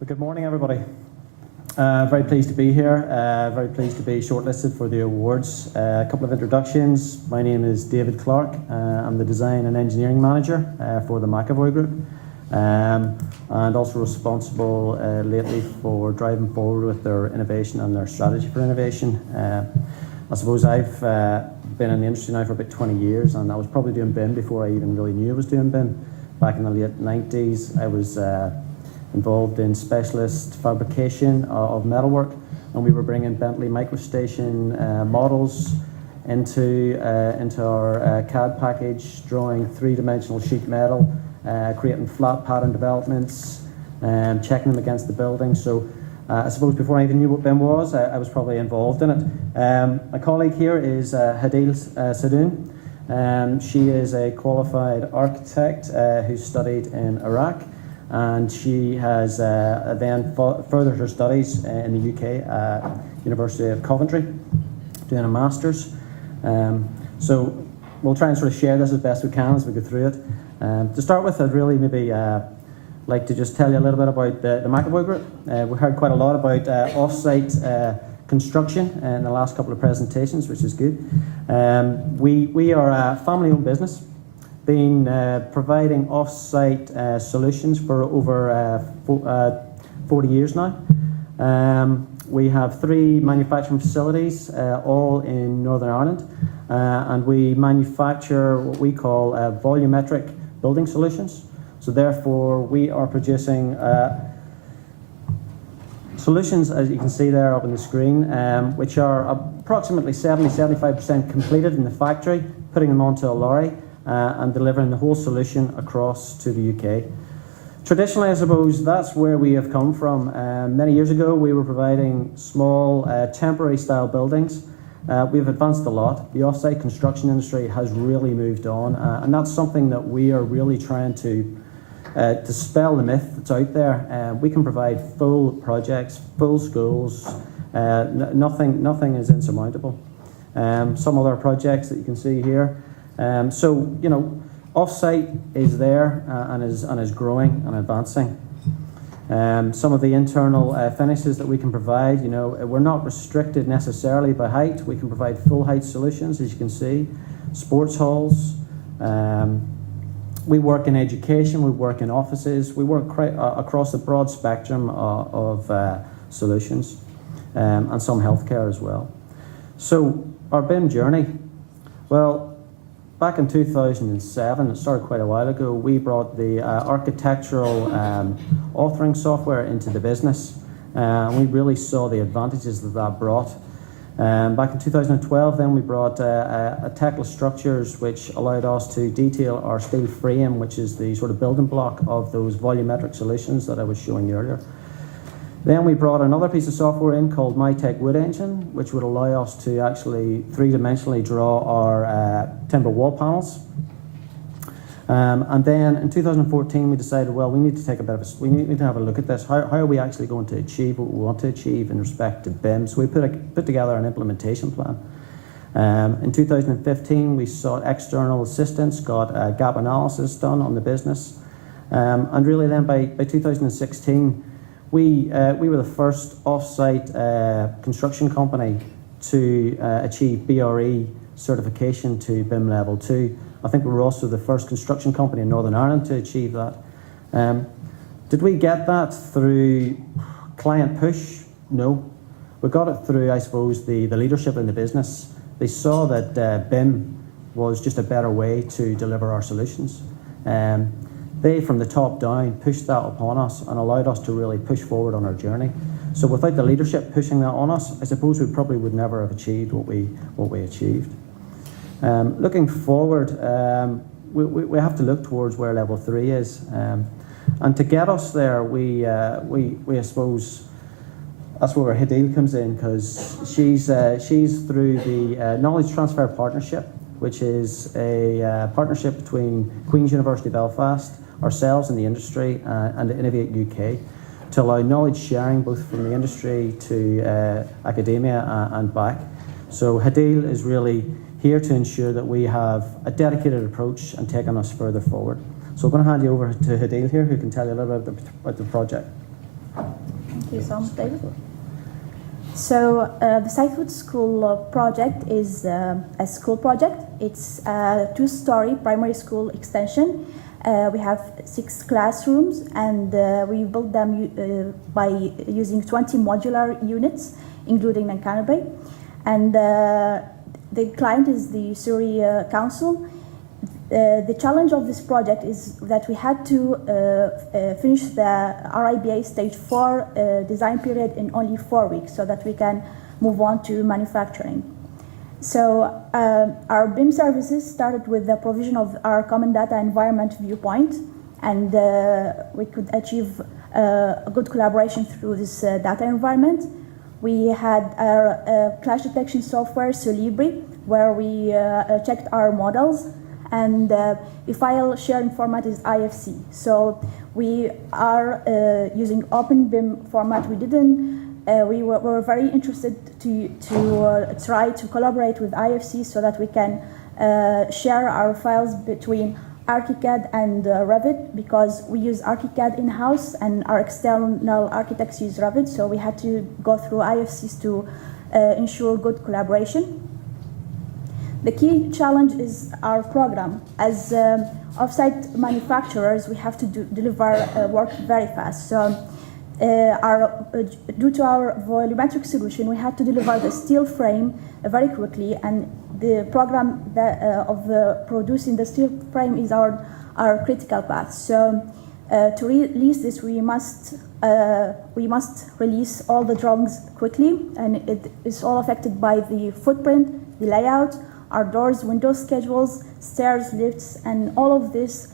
Well, good morning, everybody. Very pleased to be here. Very pleased to be shortlisted for the awards. A couple of introductions. My name is David Clark. I'm the Design and Engineering Manager for the McAvoy Group, and also responsible lately for driving forward with their innovation and their strategy for innovation. I suppose I've been in the industry now for about 20 years, and I was probably doing BIM before I even really knew I was doing BIM. Back in the late 90s, I was involved in specialist fabrication of metalwork, and we were bringing Bentley MicroStation models into our CAD package, drawing three-dimensional sheet metal, creating flat pattern developments, checking them against the building. So I suppose before I even knew what BIM was, I was probably involved in it. My colleague here is Hadil Sadoun. She is a qualified architect who studied in Iraq, and she has then furthered her studies in the UK at University of Coventry, doing a master's. So we'll try and sort of share this as best we can as we go through it. To start with, I'd really maybe like to just tell you a little bit about the McAvoy Group. We heard quite a lot about off-site construction in the last couple of presentations, which is good. We are a family-owned business, been providing off-site solutions for over 40 years now. We have 3 manufacturing facilities, all in Northern Ireland, and we manufacture what we call volumetric building solutions. So therefore, we are producing solutions, as you can see there up on the screen, which are approximately 70-75% completed in the factory, putting them onto a lorry, and delivering the whole solution across to the UK. Traditionally, I suppose, that's where we have come from. Many years ago, we were providing small, temporary style buildings. We've advanced a lot. The off-site construction industry has really moved on, and that's something that we are really trying to dispel the myth that's out there. We can provide full projects, full schools. Nothing is insurmountable. Some other projects that you can see here. So, you know, off-site is there and is growing and advancing. Some of the internal finishes that we can provide, you know, we're not restricted necessarily by height. We can provide full height solutions, as you can see. Sports halls. We work in education. We work in offices. We work across a broad spectrum of solutions, and some healthcare as well. So our BIM journey, well, back in 2007, it started quite a while ago, we brought the architectural authoring software into the business. We really saw the advantages that that brought. Back in 2012, then we brought a Tekla Structures, which allowed us to detail our steel frame, which is the sort of building block of those volumetric solutions that I was showing you earlier. Then we brought another piece of software in called MyTech Wood Engine, which would allow us to actually three-dimensionally draw our timber wall panels. And then in 2014, we decided, well, we need to take we need to have a look at this. How are we actually going to achieve what we want to achieve in respect to BIM? So we put together an implementation plan. In 2015, we sought external assistance, got a gap analysis done on the business, and really then by 2016. We were the first off-site construction company to achieve BRE certification to BIM Level 2. I think we were also the first construction company in Northern Ireland to achieve that. Did we get that through client push? No. We got it through, I suppose, the leadership in the business. They saw that BIM was just a better way to deliver our solutions. They, from the top down, pushed that upon us and allowed us to really push forward on our journey. So without the leadership pushing that on us, I suppose we probably would never have achieved what we achieved. Looking forward, we have to look towards where Level 3 is. And to get us there, we I suppose, that's where Hadil comes in, because she's through the Knowledge Transfer Partnership, which is a partnership between Queen's University Belfast, ourselves in the industry, and Innovate UK, to allow knowledge sharing both from the industry to academia and back. So Hadil is really here to ensure that we have a dedicated approach and taking us further forward. So I'm going to hand you over to Hadil here, who can tell you a little bit about the project. Thank you so much, David. So the Sythwood School project is a school project. It's a two-story primary school extension. We have 6 classrooms, and we built them by using 20 modular units, including McAvoy. And the client is the Surrey Council. The challenge of this project is that we had to finish the IBI stage 4 design period in only 4 weeks so that we can move on to manufacturing. So our BIM services started with the provision of our common data environment viewpoint, and we could achieve a good collaboration through this data environment. We had our clash detection software, Solibri, where we checked our models, and the file sharing format is IFC. So we are using open BIM format. We were very interested to try to collaborate with IFC so that we can share our files between ArchiCAD and Revit, because we use ArchiCAD in-house and our external architects use Revit, so we had to go through IFCs to ensure good collaboration. The key challenge is our program. As offsite manufacturers, we have to deliver work very fast. So due to our volumetric solution, we had to deliver the steel frame very quickly, and the program of producing the steel frame is our critical path. So to release this, we must release all the drawings quickly, and it is all affected by the footprint, the layout, our doors, window schedules, stairs, lifts, and all of this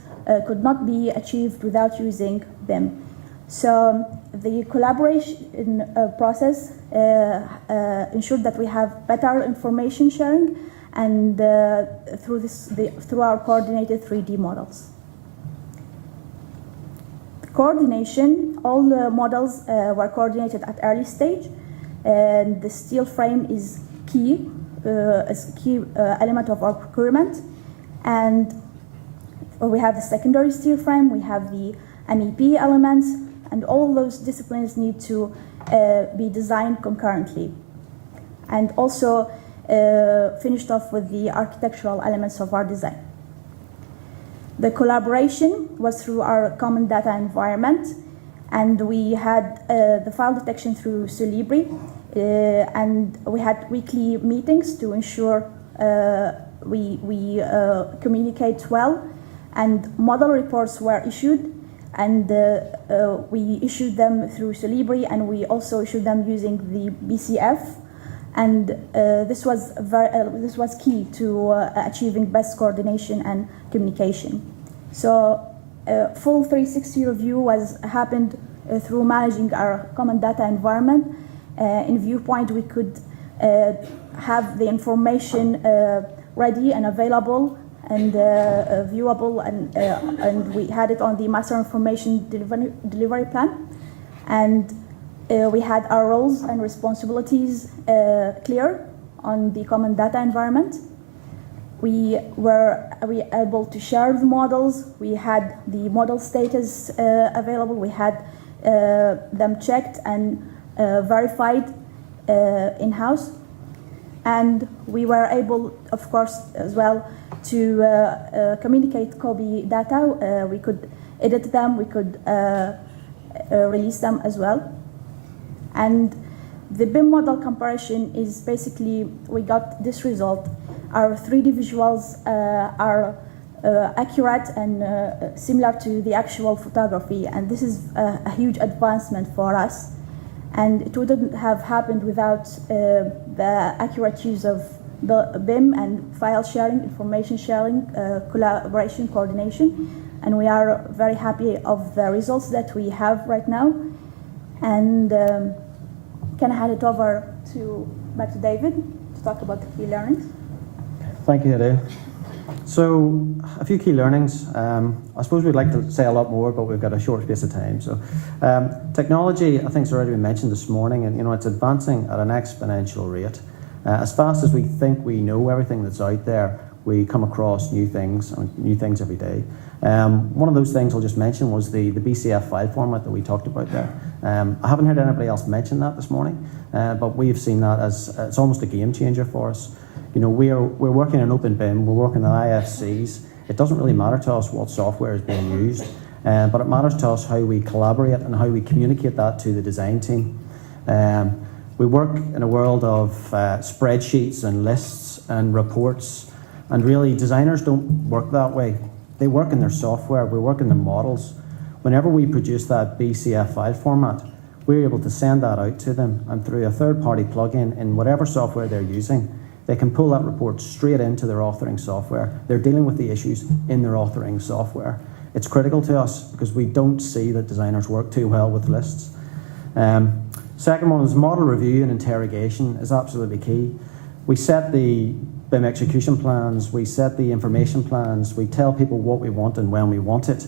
could not be achieved without using BIM. So the collaboration process ensured that we have better information sharing, and through our coordinated 3D models. Coordination, all the models were coordinated at early stage, and the steel frame is key. As a key element of our procurement, and we have the secondary steel frame, we have the MEP elements, and all those disciplines need to be designed concurrently, and also finished off with the architectural elements of our design. The collaboration was through our common data environment, and we had the file detection through Solibri. And we had weekly meetings to ensure we communicate well, and model reports were issued, and we issued them through Solibri, and we also issued them using the BCF, and this was key to achieving best coordination and communication. So full 360 review happened through managing our common data environment. In Viewpoint, we could have the information ready and available and viewable, and we had it on the master information delivery plan. And we had our roles and responsibilities clear on the common data environment. We were able to share the models. We had the model status available. We had them checked and verified in-house, and we were able, of course, as well to communicate COBie data. We could edit them, we could release them as well. And the BIM model comparison is basically, we got this result. Our 3D visuals are accurate and similar to the actual photography, and this is a huge advancement for us. And it wouldn't have happened without the accurate use of BIM and file sharing, information sharing, collaboration, coordination. And we are very happy of the results that we have right now. And can I hand it over back to David to talk about the key learnings? Thank you, Adele. So, a few key learnings. I suppose we'd like to say a lot more, but we've got a short space of time. So, technology, I think, has already been mentioned this morning, and it's advancing at an exponential rate. As fast as we think we know everything that's out there, we come across new things every day. One of those things I'll just mention was the BCF file format that we talked about there. I haven't heard anybody else mention that this morning, but we've seen that as it's almost a game changer for us. You know, we're working in Open BIM, we're working on IFCs. It doesn't really matter to us what software is being used, but it matters to us how we collaborate and how we communicate that to the design team. We work in a world of spreadsheets and lists and reports, and really designers don't work that way. They work in their software, we work in the models. Whenever we produce that BCF file format, we're able to send that out to them, and through a third-party plugin in whatever software they're using, they can pull that report straight into their authoring software. They're dealing with the issues in their authoring software. It's critical to us because we don't see that designers work too well with lists. Second one is model review and interrogation is absolutely key. We set the BIM execution plans, we set the information plans, we tell people what we want and when we want it,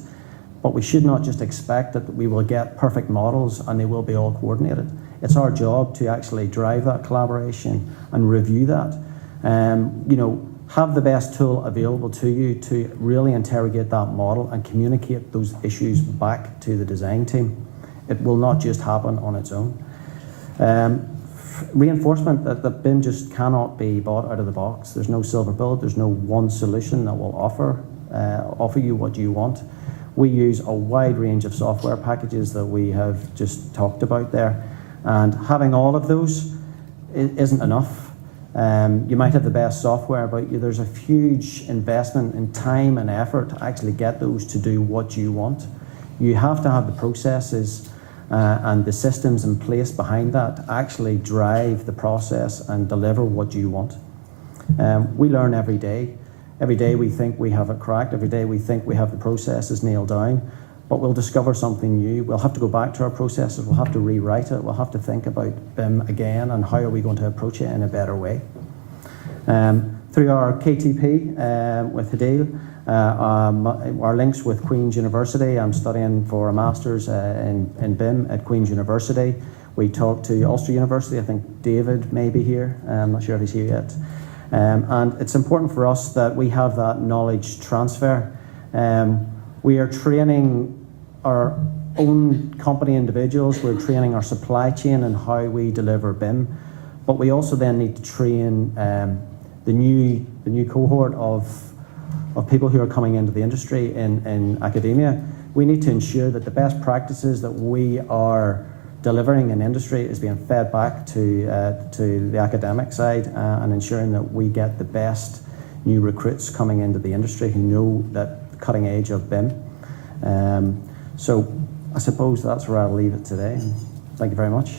but we should not just expect that we will get perfect models and they will be all coordinated. It's our job to actually drive that collaboration and review that. You know, have the best tool available to you to really interrogate that model and communicate those issues back to the design team. It will not just happen on its own. Reinforcement that BIM just cannot be bought out of the box. There's no silver bullet, there's no one solution that will offer you what you want. We use a wide range of software packages that we have just talked about there, and having all of those isn't enough. You might have the best software, but there's a huge investment in time and effort to actually get those to do what you want. You have to have the processes and the systems in place behind that to actually drive the process and deliver what you want. We learn every day. Every day we think we have it cracked. Every day we think we have the processes nailed down, but we'll discover something new. We'll have to go back to our processes. We'll have to rewrite it. We'll have to think about BIM again and how are we going to approach it in a better way. Through our KTP with Hadil, our links with Queen's University. I'm studying for a master's in BIM at Queen's University. We talked to Ulster University. I think David may be here. I'm not sure if he's here yet. And it's important for us that we have that knowledge transfer. We are training our own company individuals. We're training our supply chain and how we deliver BIM. But we also then need to train the new cohort of people who are coming into the industry in academia. We need to ensure that the best practices that we are delivering in industry is being fed back to the academic side and ensuring that we get the best new recruits coming into the industry who know that cutting edge of BIM. So I suppose that's where I'll leave it today. Thank you very much.